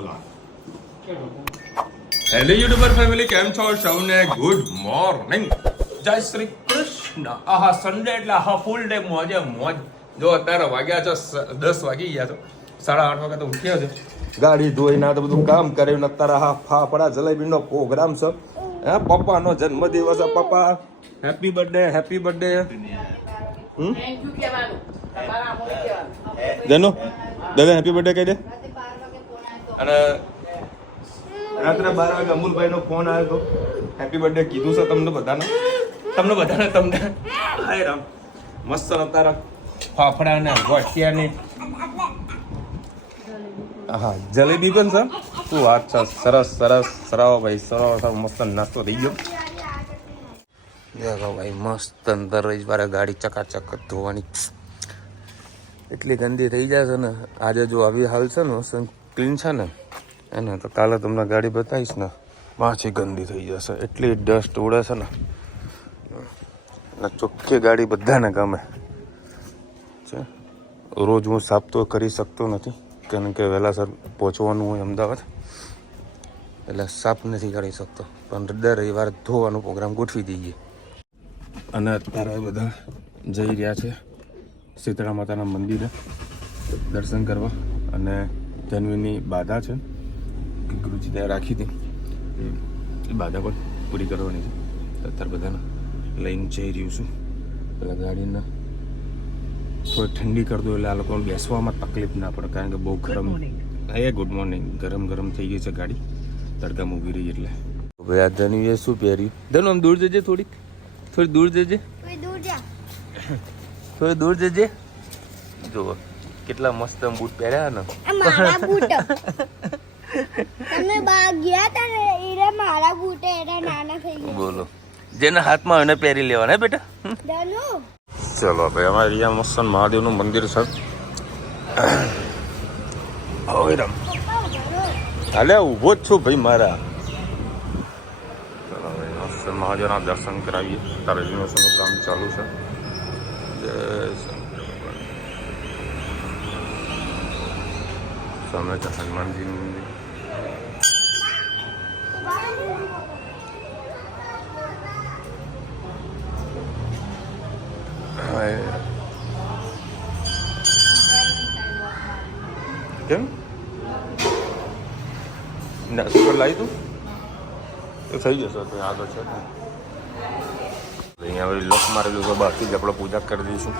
બોલો hello YouTuber family, કેમ છો સૌને? ગુડ મોર્નિંગ, જય શ્રી કૃષ્ણ. આહા સન્ડે એટલે આહા ફૂલ ડે મોજે મોજ. જો અત્યારે વાગ્યા છો 10 વાગી ગયા છો, 8:30 વાગે તો ઉઠ્યો છે, ગાડી ધોઈ ના તો બધું કામ કર્યું. અત્યારે હા ફાફડા જલેબીનો પ્રોગ્રામ છે. હે પપ્પાનો જન્મદિવસ. પપ્પા હેપી બર્થડે, હેપી બર્થડે. જનો દાદા હેપી બર્થડે કહી દે. અને રાત્રે 12 વાગે અમુલભાઈ નો ફોન આવ્યો હતો, હેપી બર્થડે કીધું છે તમને બધાને. હાય રામ, મસ્ત અત્યારે ફાફડા ને ગોઠિયા ને હા જલેબી પણ છે. શું વાત છે, સરસ સરસ સરાવો ભાઈ, સરસ મસ્ત નાસ્તો થઈ ગયો. દેખો ભાઈ મસ્ત અંદર રવિવારે ગાડી ચકાચક ધોવાની એટલી ગંદી થઈ જાય છે ને. આજે જો આવી હાલ છે ને ક્લીન છે ને એને તો કાલે તમને ગાડી બતાવીશ ને પાછી ગંદી થઈ જશે. એટલી ડસ્ટ ઉડે છે ને ચોખ્ખી ગાડી બધાને ગમે છે. રોજ હું સાફ તો કરી શકતો નથી કારણ કે વહેલાસર પહોંચવાનું હોય અમદાવાદ, એટલે સાફ નથી કરી શકતો, પણ દર રવિવારે ધોવાનો પ્રોગ્રામ ગોઠવી દઈએ. અને અત્યારે બધા જઈ રહ્યા છે શીતળા માતાના મંદિરે દર્શન કરવા. અને જન્મની બાધા છે ગુરુજી ત્યાં રાખી હતી, એ બાધા પણ પૂરી કરવાની છે. અત્યારે બધાને લઈને જઈ રહ્યું છું. પેલા ગાડીને થોડી ઠંડી કરી દો એટલે આ લોકોને બેસવામાં તકલીફ ના પડે, કારણ કે બહુ ગરમ. એ ગુડ મોર્નિંગ, ગરમ ગરમ થઈ ગઈ છે ગાડી, તડકામાં ઊભી રહી એટલે. ભાઈ આ ધનુએ શું પહેર્યું? ધનુ આમ દૂર જજે, થોડી દૂર જજે, થોડી દૂર જજે. જો કેટલા મસ્ત બૂટ પહેર્યા ને. મારા બૂટ તમે બહાર ગયા તા ને એટલે મારા બૂટ એના નાના થઈ ગયા. બોલો, જેના હાથમાં એને પહેરી લેવાના બેટા. ધનુ ચલો ભાઈ, અમારે અહીંયા મસ્ત મહાદેવનું મંદિર છે. હવે રામ હાલે ઊભો જ છું ભાઈ મારા. ચલો ભાઈ મસ્ત મહાદેવના દર્શન કરાવીએ. તારે રિનોવેશનનું કામ ચાલુ છે. જય સામે છે હનુમાનજીનું મંદિર. કેમ ના સુગર લાવી તું એ થઈ જશે તો આગળ છે. અહીંયા હવે લોક મારેલું છે, બહારથી જ આપણે પૂજા કરી દઈશું.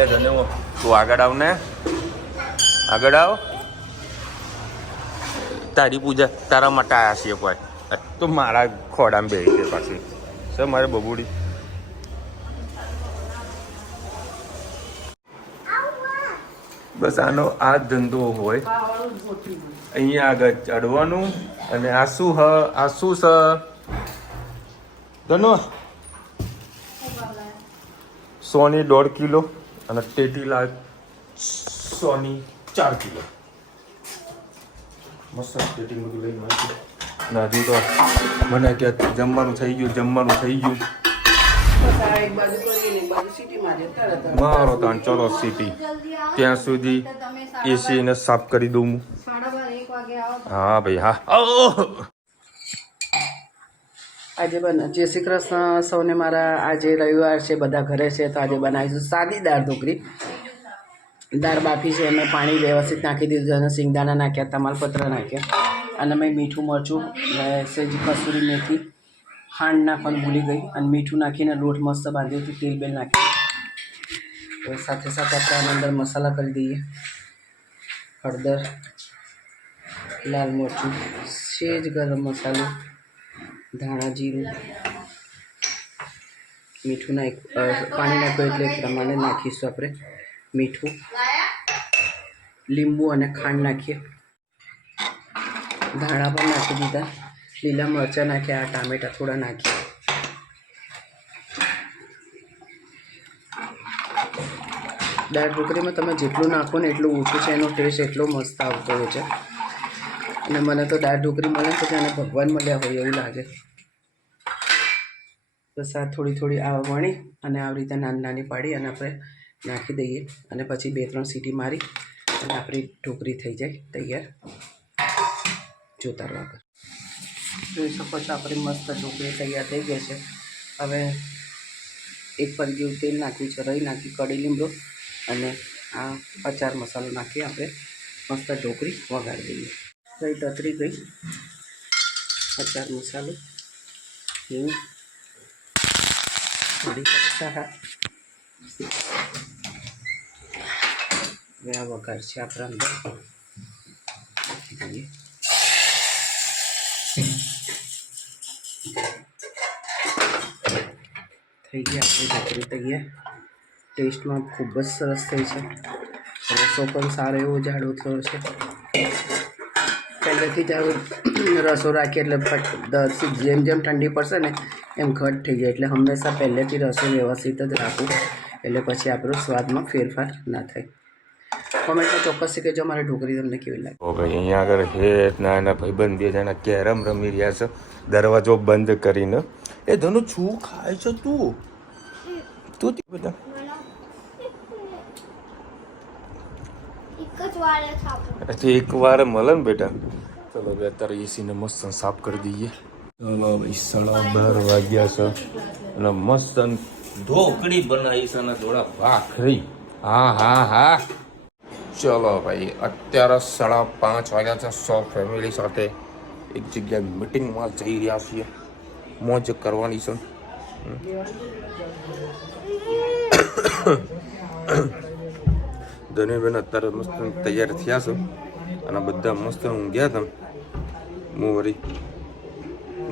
એ ધન્યવાદ, તું આગળ આવ ને, આગળ આવ. તારી પૂજા તારા માટે આવ્યા છીએ કોઈ તો મારા ખોડામાં બેસી છે પાછી છે મારે બબુડી. બસ આનો આ ધંધો હોય. અહીંયા આગળ ચડવાનું. અને આ શું હ, આ શું છે ધનો? સોની 1.5 કિલો અને ટેટીલા સોની 4 કિલો. મસ્ત ટેટી બધું લઈને આવી ના હજુ તો મને કે જમવાનું થઈ ગયું. મારો તાણ ચલો સિટી ત્યાં સુધી એસી ને સાફ કરી દઉં હું. હા ભાઈ હા. આજે જય શ્રી કૃષ્ણ સૌને મારા. આજે રવિવાર છે, બધા ઘરે છે, તો આજે બનાવીશું સાદી દાળ ઢોકળી. દાળ બાફી છે, એમાં પાણી વ્યવસ્થિત નાખી દીધું અને સિંગદાણા નાખ્યા, તમાલપત્ર નાખ્યા, અને મેં મીઠું મરચું સેજી કસૂરી મેથી, ખાંડ નાખવાનું ભૂલી ગઈ, અને મીઠું નાખીને લોટ મસ્ત બાંધ્યું હતું. તેલ બેલ નાખ્યું. હવે સાથે સાથે આપણે આની અંદર મસાલા કરી દઈએ. હળદર, લાલ મરચું, સેજ ગરમ મસાલો, ધાણા જીરું, મીઠું નાખ્યું, પાણી નાખ્યું એટલે પ્રમાણે નાખીશું આપણે મીઠું, લીંબુ અને ખાંડ નાખીએ. ધાણા પણ નાખી દીધા, લીલા મરચાં નાખ્યા, આ ટામેટા થોડા નાખીએ. દાળ ઢોકળીમાં તમે જેટલું નાખો ને એટલું ઓછું છે, એનો ટેસ્ટ એટલો મસ્ત આવતો હોય છે. અને મને તો દાળ ઢોકળી મળે તો જાણે ભગવાન મળ્યા હોય એવું લાગે. બસ આ થોડી થોડી આ વણી અને આવી રીતે નાની નાની પાડી અને આપણે નાખી દઈએ અને પછી 2-3 સીટી મારી અને આપણી ઢોકળી થઈ જાય તૈયાર. જોતા રહો. જોઈ શકો છો આપણી મસ્ત ઢોકળી તૈયાર થઈ ગઈ છે. હવે એક પરી જેવું તેલ નાખ્યું છે, રહી નાખી, કઢી લીમડો અને આ અચાર મસાલો નાખી આપણે મસ્ત ઢોકળી વઘારી દઈએ. રહી તતરી ગઈ. અચાર મસાલો હિંગ કઢી પત્તા. હવે આ વઘાર છે આપણા અંદર નાખી દઈએ. થઈ ગયા આપણી ઢોકળી તૈયાર. ટેસ્ટમાં ખૂબ જ સરસ થઈ છે. રસો પણ સારો એવો જાડો થયો છે. પહેલેથી જ રસો રાખીએ એટલે જેમ જેમ ઠંડી પડશે ને એમ ઘટ થઈ જાય. એટલે હંમેશા પહેલેથી રસો વ્યવસ્થિત જ રાખવું, એટલે પછી આપણો સ્વાદમાં ફેરફાર ના થાય. કોમેન્ટમાં ચોક્કસથી કહેજો અમારી ઢોકળી તમને કેવી લાગે. ઓ ભાઈ અહીંયા આગળ હેત ના એના ભાઈબંધ 2 જણા કેરમ રમી રહ્યા છે દરવાજો બંધ કરીને. એ ધનુ શું ખાય છે તું બેટા? એક વાર મળે ને બેટા. ચલો બે અત્યારે એસીને મસ્ત સાફ કરી દઈએ. ચલો ભાઈ 12:30 વાગ્યા છે અને મસ્ત ઢોકળી બનાવી છે અને થોડા ભાખરી. હા ચલો ભાઈ અત્યારે 5:30 વાગ્યા છે. 100 ફેમિલી સાથે એક જગ્યાએ મિટિંગમાં જઈ રહ્યા છીએ. મોજ કરવાની છે. ધનુબેન અત્યારે મસ્ત તૈયાર થયા છે અને બધા મસ્ત ઊંઘ્યા હતા. હું વળી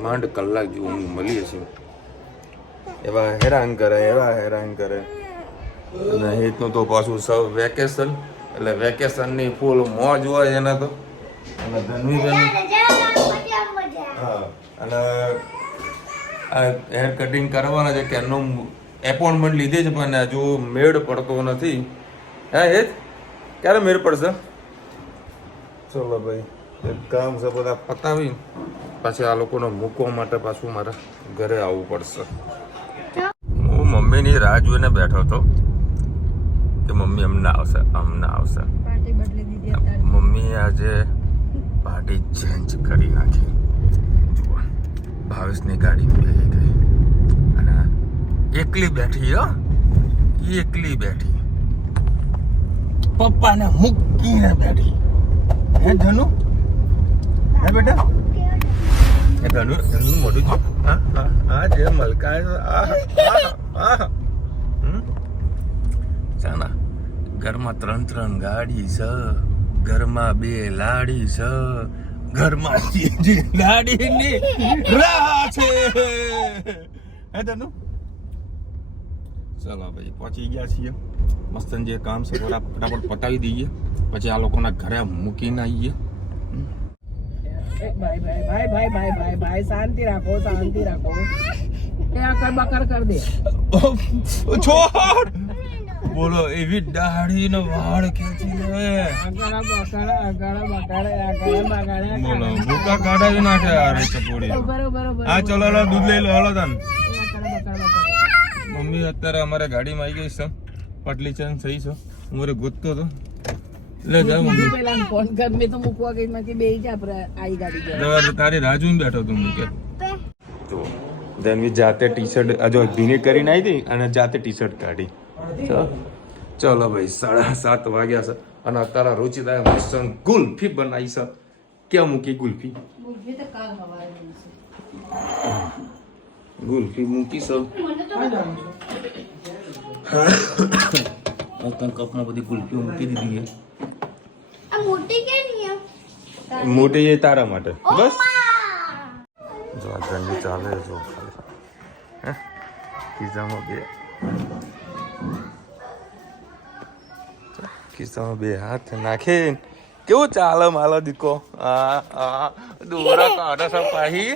માંડ કલાક જેવું ઊંઘ મળીએ છીએ. એવા હેરાન કરે અને હેતનું તો પાછું સૌ વેકેશન એટલે વેકેશનની ફૂલ મોજ હોય એના તો. અને ધનુબેન હા અને આ હેર કટિંગ કરવાના છે કે એનું એપોઇન્ટમેન્ટ લીધી છે પણ હજુ મેળ પડતો નથી. હા હેત ક્યારે મેળ પડશે? ચલો ભાઈ એક કામ છે બધા પતાવી પછી આ લોકોને મૂકવા માટે પાછું મારા ઘરે આવવું પડશે. હું મમ્મીની રાહ જોઈને બેઠો હતો કે મમ્મી હમણાં આવશે. મમ્મી આજે પાર્ટી ચેન્જ કરી નાખી. જુઓ ભાવેશની ગાડી બેસી ગઈ અને એકલી બેઠી પપ્પાને મૂકીને બેઠી. હે ધનુ? હે બેટા? હે ધનુ મોઢું જો. હા જે મલકાય ચાના ઘરમાં 3 ગાડી છે, ઘરમાં 2 લાડી છે, ઘરમાં ગાડીની રાહ છે. હે ધનુ? ચાલો ભાઈ પહોંચી ગયા છીએ. મસ્ત જે કામ છે ફટાફટ પતાવી દઈએ પછી આ લોકોના ઘરે મૂકીને આવીએ. ભાઈ શાંતિ રાખો. બકર કર દે. છોડ બોલો એવી દાઢી નો વાળ ખેંચી લે. બોલો ભૂકા કાઢાવી નાખે યાર ચપોડી. હા ચલો દૂધ લઈ લો. હલો તન મમ્મી અત્યારે અમારે ગાડીમાં આવી ગઈ છે. પટલી ચેન્જ થઈ છે. હું મારે ગોતતો હતો. લે જા મમ્મી. પેલા ફોન કર મે તો મૂકવા ગઈ માંથી બેહી જા આપણે આઈ ગાડી. તારી રાહ જોઈને બેઠો તું મૂકે. જો ધનવી જાતે ટી-શર્ટ જો ભીની કરીને આવી હતી અને જાતે ટી-શર્ટ કાઢી. ચલો ભાઈ 7:30 વાગ્યા છે અને અત્યારે રુચિતાએ મસ્ત ગુલ્ફી બનાવી છે. ક્યાં મૂકી ગુલ્ફી? ગુલ્ફી મૂકી છે. કપમાં બધી ગુલ્ફીઓ મૂકી દીધી છે. મોટી એ તારા માટે બસ. જો આ ગંદી ચાલે જો ખિસ્સામાં બે હાથ નાખે કેવું ચાલે માલો દીકો. દોરા કાઢો સબ પાહી.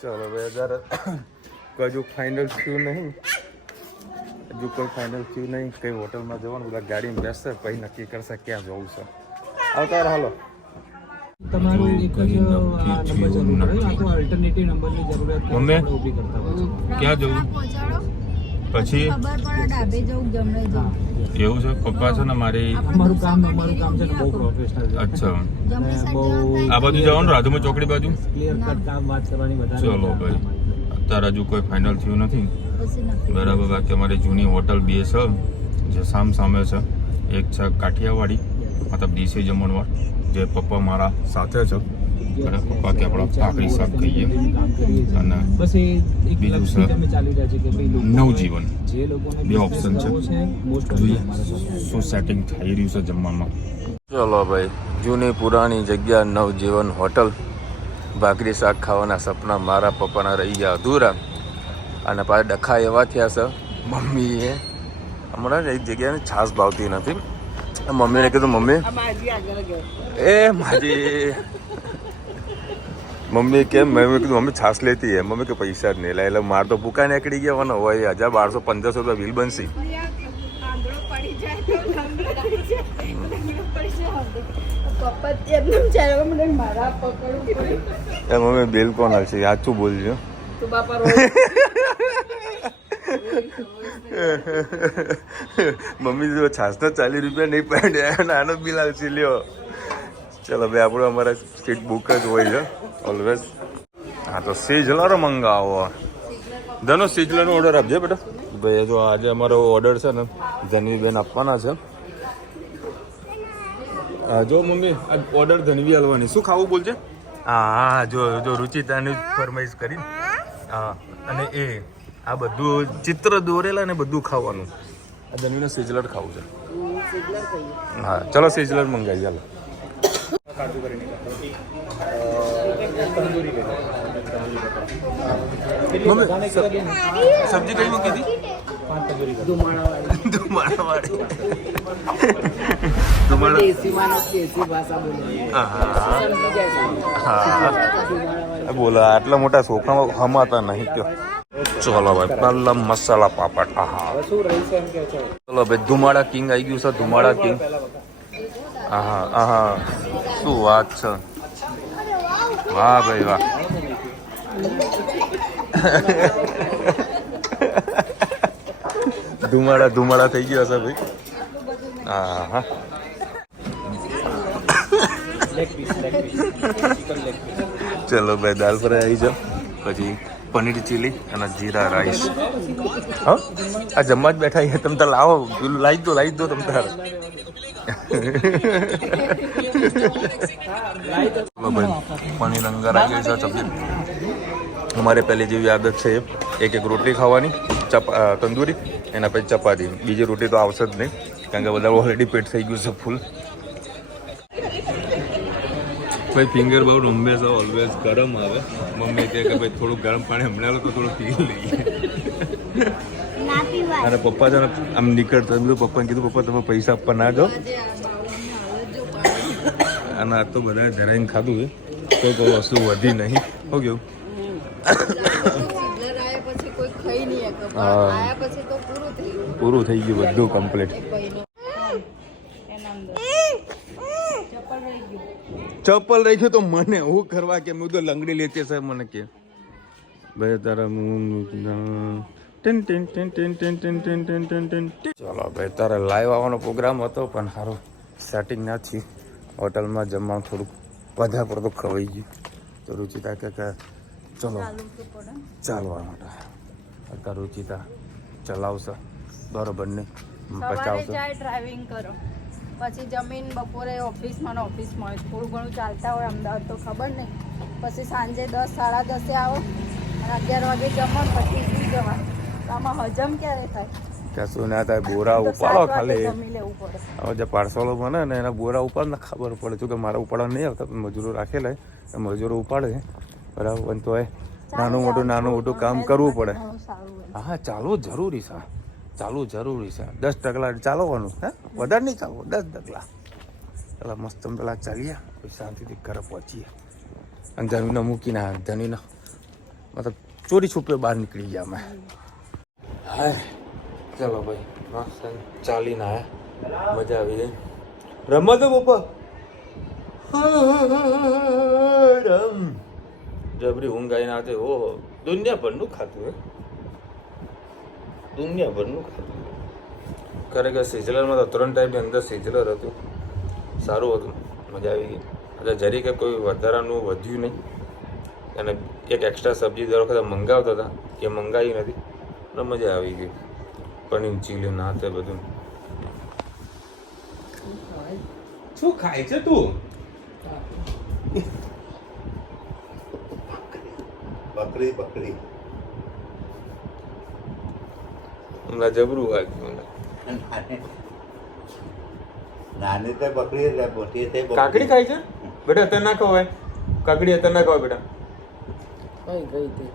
ચલો ભાઈ હજુ ફાઇનલ થયું નહીં. કઈ હોટલમાં જવાનું બધા ગાડીમાં બેસશે પછી નક્કી કરશે ક્યાં જવું છે. આવતા હાલો. તમારું એક જ નંબર જરૂર હોય, આ તો અલ્ટરનેટિવ નંબરની જરૂરિયાત મમ્મી ઊભી કરતા હોય. ક્યાં જવું? પછી ખબર પડે ડાબે જવું જમણે જવું એવું છે પપ્પા છે ને મારી અમારું કામ છે ને બહુ પ્રોફેશનલ છે. અચ્છા જમણી સાઈડ બહુ જવાનું આ બાજુ જવાનું રાધુમાં ચોકડી બાજુ ક્લિયર કટ કામ વાત કરવાની વધારે ચલો ભાઈ અત્યારે હજુ કોઈ ફાઇનલ થયું નથી પછી નક્કી બરાબર બાકી અમારી જૂની હોટલ બે છે જે સામે છે એક છે કાઠિયાવાડી મતલબ દેશી જમણવાર જે પપ્પા મારા સાથે છે અને પપ્પા કે આપણે ભાખરી શાક ખાઈએ કામ કરીએ છીએ. અને બસ એ એક બીજું લક્ષ્ય છે અમે ચાલી રહ્યા છે કે ભાઈ લોકો નવજીવન જે લોકોને બે ઓપ્શન છે. મોસ્ટ શું સેટિંગ થઈ રહ્યું છે જમવામાં ચલો ભાઈ જૂની પુરાણી જગ્યા નવજીવન હોટલ ભાખરી શાક ખાવાના સપના મારા પપ્પાના રહી ગયા અધૂરા અને પાછા ડખા એવા થયા છે મમ્મીએ હમણાં એક જગ્યાની છાશ ભાવતી નથી મમ્મીને કીધું મમ્મી એ માજી મમ્મી કેમ મેં કીધું મમ્મી છાશ લેતી હે મમ્મી કે પૈસા જ નહીં લે એટલે માર તો ભૂકા નીકળી ગયા મને હોય 1200-1500 રૂપિયા બિલ બનશે એ મમ્મી બિલ કોણ હાલશે સાચું બોલજો મમ્મી જો છાસના 40 રૂપિયા નહીં પડ્યા નાનો બિલ આવશે લ્યો ચલો ભાઈ આપણું અમારા સીટ બુક જ હોય છે ઓલવેઝ હા તો સિઝલર મંગાવો ધનો સિઝલરનો ઓર્ડર આપજે બેટા ભાઈ જો આજે અમારો ઓર્ડર છે ને ધનવીબેન આપવાના છે હા જો મમ્મી આ ઓર્ડર ધનવી હાલવાની શું ખાવું બોલશે હા જો રુચિતાની ફરમાઈશ કરી હા અને એ આ બધું ચિત્ર દોરેલા ને બધું ખાવાનું આ ધનવીને સિઝલર ખાવું છે હા ચલો સિઝલર મંગાવી ચાલો સબ્જી કઈ મૂકી હતી બોલો આટલા મોટા સોફામાં હમાતા નહીં કયો ચલો ભાઈ પહેલા મસાલા પાપડ આહા ચલો ભાઈ ધુમાડા કિંગ આવી ગયું છે ધુમાડા કિંગ આહા આહા શું વાત છે વાહ ભાઈ વાહ ધુમાડા થઈ ગયા છે ભાઈ હા હા ચલો ભાઈ દાલ ફ્રાય આવી જાઓ પછી પનીર ચીલી અને જીરા રાઈસ હા આ જમવા જ બેઠા છે તમે તો લાવો પેલું લાવી દો તમે તારે પનીર અંગર આવી ગઈ છે સબ્જી અમારે પહેલી જેવી આદત છે એક રોટલી ખાવાની તંદૂરી એના પછી ચપાતી બીજી રોટી તો આવશે જ નહીં કારણ કે બધા ઓલરેડી પેટ થઈ ગયું છે ફૂલ ભાઈ ફિંગર બહુ રમે છે ઓલવેઝ ગરમ આવે મમ્મી કહે કે ભાઈ થોડું ગરમ પાણી હમણાં તો થોડું પી લઈએ અને પપ્પા છે આમ નીકળતા બધું પપ્પાને કીધું પપ્પા તમે પૈસા આપવા ના જાઓ અને આ તો બધા ધરાઈને ખાધું છે કોઈ વસ્તુ વધી નહીં હો કેવું પૂરું થઈ ગયું બધું કમ્પ્લીટ ચપ્પલ રહી ગયું તો મને હું કરવા કે તો લંગડી લેતી છે મને કે ભાઈ તારા ચલો ભાઈ તારા લાઈવ આવવાનો પ્રોગ્રામ હતો પણ સારું સેટિંગ ના થયું હોટલમાં જમવાનું થોડુંક વધારે પડતું ખવાઈ ગયું તો રુચિતા કે ચલો ચાલવા માટે રુચિતા ચલાવશે બરોબર ને પચાવશે ડ્રાઇવિંગ કરો પછી જમીન બપોરે ઓફિસમાં થોડું ઘણું ચાલતા હોય અમદાવાદ તો ખબર નહીં પછી સાંજે 10-10:30 આવો અને 11 વાગે જમો પછી સુઈ જવા તો આમાં હજમ ક્યારે થાય કશું ના થાય બોરા ઉપાડો ખાલી જમી લેવું પડે હવે જે પાર્સલો બને ને એના બોરા ઉપાડ ને ખબર પડે છે કે મારા ઉપાડવા નહીં આવતા પણ મજૂરો રાખેલા મજૂરો ઉપાડે બરાબર પણ તો નાનું મોટું કામ કરવું પડે હા ચાલવું જરૂરી છે ચાલવું જરૂરી છે 10 ડગલા ચાલવાનું હે વધારે નહીં ચાલવું 10 ડગલા પેલા મસ્ત પેલા ચાલીએ પછી શાંતિથી ઘરે પહોંચીએ અને ધનવીને મૂકીને ધનવીને મતલબ ચોરી છુપે બહાર નીકળી ગયા અમે હા ચલો ભાઈ મસ્ત ચાલીને આવ્યા મજા આવી જાય રમવા દો પપ્પા રમ જબરી ઊંઘ આવીને આવતી ઓહો દુનિયાભરનું ખાતું હે દુનિયાભરનું ખાધું. ખરેખર સિઝલરમાં તો 3 ટાઈપની અંદર સિઝલર હતું, સારું હતું, મજા આવી ગઈ. એટલે જરી કે કોઈ વધારાનું વધ્યું નહીં. અને એક એક્સ્ટ્રા સબ્જી દર વખતે મંગાવતા હતા એ મંગાવી નથી અને મજા આવી ગઈ. પનીર ચીલી ના તે બધું. શું ખાય છે તું? બકરી બકરી હમણાં જબરું વાગ્યું મને. નાની તે બકરી એટલે મોટી તે બકરી. કાકડી ખાય છે બેટા? અત્યારે ના ખવાય કાકડી, અત્યારે ના ખવાય બેટા. કઈ ગઈ હતી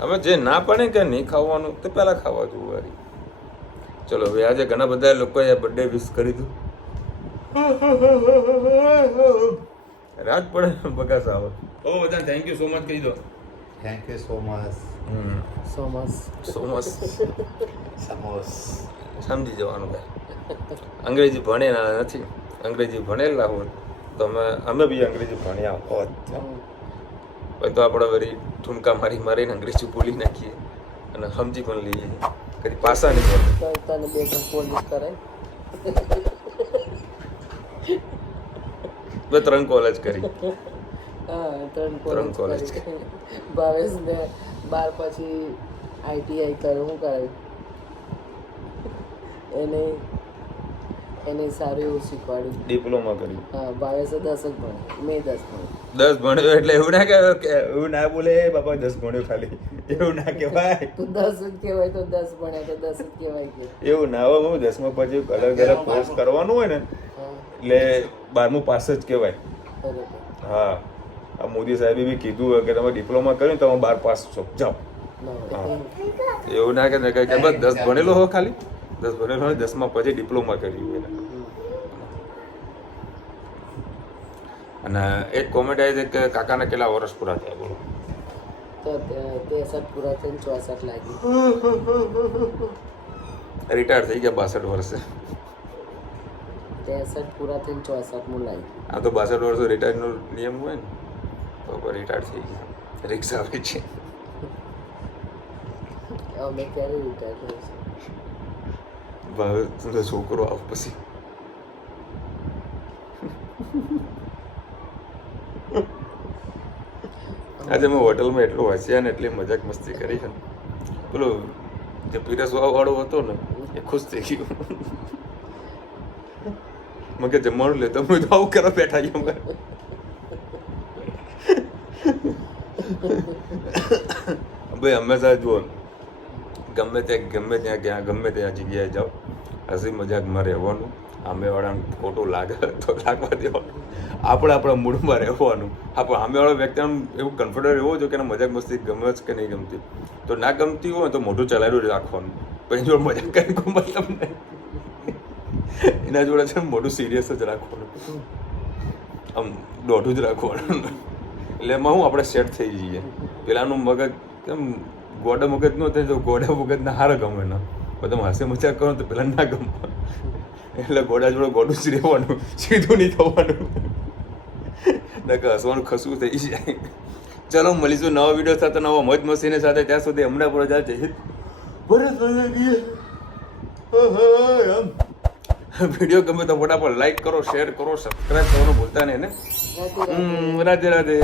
હવે જે ના પડે કે નહીં ખાવાનું તો પહેલા ખાવા જોવું વારી. ચલો હવે આજે ઘણા બધા લોકોએ બર્થડે વિશ કરી દીધું. રાત પડે બગાસ આવે. ઓ બધા થેન્ક યુ સો મચ કહી દો. Thank you so much. So much. સમોસ સમજી જવાનું ભાઈ. અંગ્રેજી ભણેલા નથી, અંગ્રેજી ભણેલા હોત તો અમે બી અંગ્રેજી ભણ્યા હોત. પણ તો આપણે વળી ઠુમકા મારીને અંગ્રેજી બોલી નાખીએ અને સમજી પણ લઈએ, કદી પાસા નહીં પડે. તને બે ત્રણ પોલીસ કરાય. 3 કોલેજ કરી. હા, ત્રણ ત્રણ કોલેજ college. ભાવેશને 12 પછી ITI કર્યું. શું કરાયું એને સારું એવું શીખવાડ્યું. ડિપ્લોમા કરી. હા, ભાવેશે 10 જ ભણે, મેં 10 ભણ્યું. 10 ભણ્યો એટલે એવું ના કહેવાય કે એવું ના બોલે બાપા 10 ભણ્યો ખાલી, એવું ના કહેવાય. તું 10 જ કહેવાય તો 10 ભણ્યા તો 10 જ કહેવાય કે. એવું ના હોય. હું 10મા પછી અલગ અલગ કોર્સ કરવાનું હોય ને હા, એટલે 12મું પાસ જ કહેવાય. બરોબર. હા, આ મોદી સાહેબે બી કીધું હોય કે તમે ડિપ્લોમા કર્યું તમે 12 પાસ છો, જાઓ. ના હા. હોય. એવું ના કે બસ 10 ભણેલો હો ખાલી, 10 ભણેલો હોય 10મા પછી ડિપ્લોમા કર્યું એને. અને એક કોમેન્ટ આવી છે કે કાકાના કેટલા વર્ષ પૂરા થયા બોલો? તો 63 પૂરા થઈને 64 લાગી. રિટાયર થઈ ગયા 62 વર્ષે. 63 પૂરા થઈને 64 લાગી. આ તો 62 વર્ષે રિટાયરનો નિયમ હોય ને તો રિટાયર થઈ ગયા. રિક્ષા આવે છે. અમે ક્યારે રિટાયર થઈશું? ભાવે તું તો છોકરો આવ પછી. આજે મેં હોટલમાં એટલું હસ્યા ને એટલી મજાક મસ્તી કરી છે ને, પેલો જે પીરસવા વાળો હતો ને એ ખુશ થઈ ગયો. મેં કે જમવાનું લેતો મેં તો આવું કરવા બેઠા ગયા અમે. ભાઈ હંમેશા જુઓ ગમે ત્યાં જગ્યાએ જાઓ હસી મજાકમાં રહેવાનું. સામેવાળાને ખોટું લાગે તો લાગવા દેવાનું. આપણે આપણા મૂડમાં રહેવાનું. આપણે સામેવાળા વ્યક્તિને એવું કન્ફિડન્સ એવો જો કે એને મજાક મસ્તી ગમે જ કે નહીં ગમતી, તો ના ગમતી હોય તો મોઢું ચલાવ્યું રાખવાનું. પછી જોડે મજાક કરીને કોઈ મતલબ નહીં. એના જોડે છે મોઢું સિરિયસ જ રાખવાનું, આમ દોઢું જ રાખવાનું. એટલે એમાં હું આપણે સેટ થઈ જઈએ. પેલાનું મગજ કેમ ગોડા મગજ ન થાય તો ગોડા મગજના હારા ગમે ના, બધા હાસ્ય મજાક કરો તો પેલા ના ગમે. એટલે ગોડા જોડે ગોડું જ રહેવાનું, સીધું નહીં થવાનું. કે હસવાનું ખસવું થઈ જાય. ચલો મળીશું નવા વિડીયો સાથે, નવા મોજ મસ્તીને સાથે. ત્યાં સુધી હમણાં પર જાય વિડીયો ગમે તો ફટાફટ લાઈક કરો, શેર કરો, સબસ્ક્રાઈબ કરવાનું ભૂલતા નહીં ને. રાધે રાધે.